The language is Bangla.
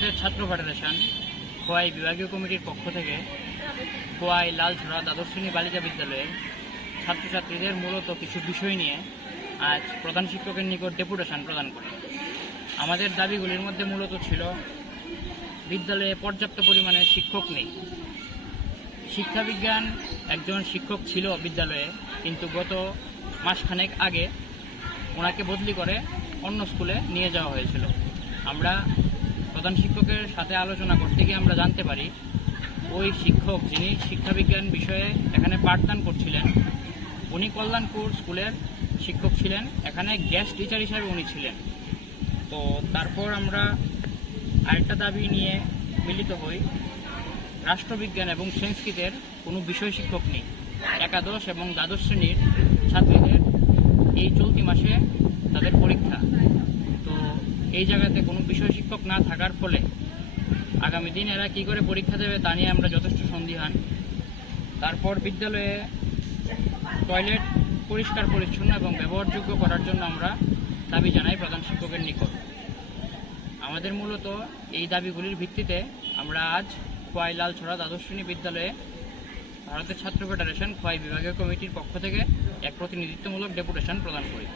ভারতের ছাত্র ফেডারেশন খোয়াই বিভাগীয় কমিটির পক্ষ থেকে খোয়াই লালছড়া দ্বাদশ শ্রেণি বালিকা বিদ্যালয়ের ছাত্রছাত্রীদের মূলত কিছু বিষয় নিয়ে আজ প্রধান শিক্ষকের নিকট ডেপুটেশন প্রদান করে। আমাদের দাবিগুলির মধ্যে মূলত ছিল, বিদ্যালয়ে পর্যাপ্ত পরিমাণে শিক্ষক নেই। শিক্ষাবিজ্ঞান একজন শিক্ষক ছিল বিদ্যালয়ে, কিন্তু গত মাসখানেক আগে ওনাকে বদলি করে অন্য স্কুলে নিয়ে যাওয়া হয়েছিল। আমরা প্রধান শিক্ষকের সাথে আলোচনা করতে গিয়ে আমরা জানতে পারি, ওই শিক্ষক যিনি শিক্ষাবিজ্ঞান বিষয়ে এখানে পাঠদান করছিলেন, উনি কল্যাণপুর স্কুলের শিক্ষক ছিলেন, এখানে গ্যাস টিচার হিসাবে উনি ছিলেন। তো তারপর আমরা আরেকটা দাবি নিয়ে মিলিত হই, রাষ্ট্রবিজ্ঞান এবং সংস্কৃতের কোনো বিষয় শিক্ষক নেই। একাদশ এবং দ্বাদশ শ্রেণির ছাত্রীদের এই চলতি মাসে তাদের পরীক্ষা তো এই জায়গাতে কোনো বিষয় শিক্ষক না থাকার ফলে আগামী দিন এরা কী করে পরীক্ষা দেবে তা নিয়ে আমরা যথেষ্ট সন্দিহান। তারপর বিদ্যালয়ে টয়লেট পরিষ্কার, পরিচ্ছন্ন এবং ব্যবহারযোগ্য করার জন্য আমরা দাবি জানাই প্রধান শিক্ষকের নিকট। আমাদের মূলত এই দাবিগুলির ভিত্তিতে আমরা আজ খোয়াই লালছড়া দ্বাদশ শ্রেণি বিদ্যালয়ে ভারতের ছাত্র ফেডারেশন খোয়াই বিভাগীয় কমিটির পক্ষ থেকে এক প্রতিনিধিত্বমূলক ডেপুটেশন প্রদান করি।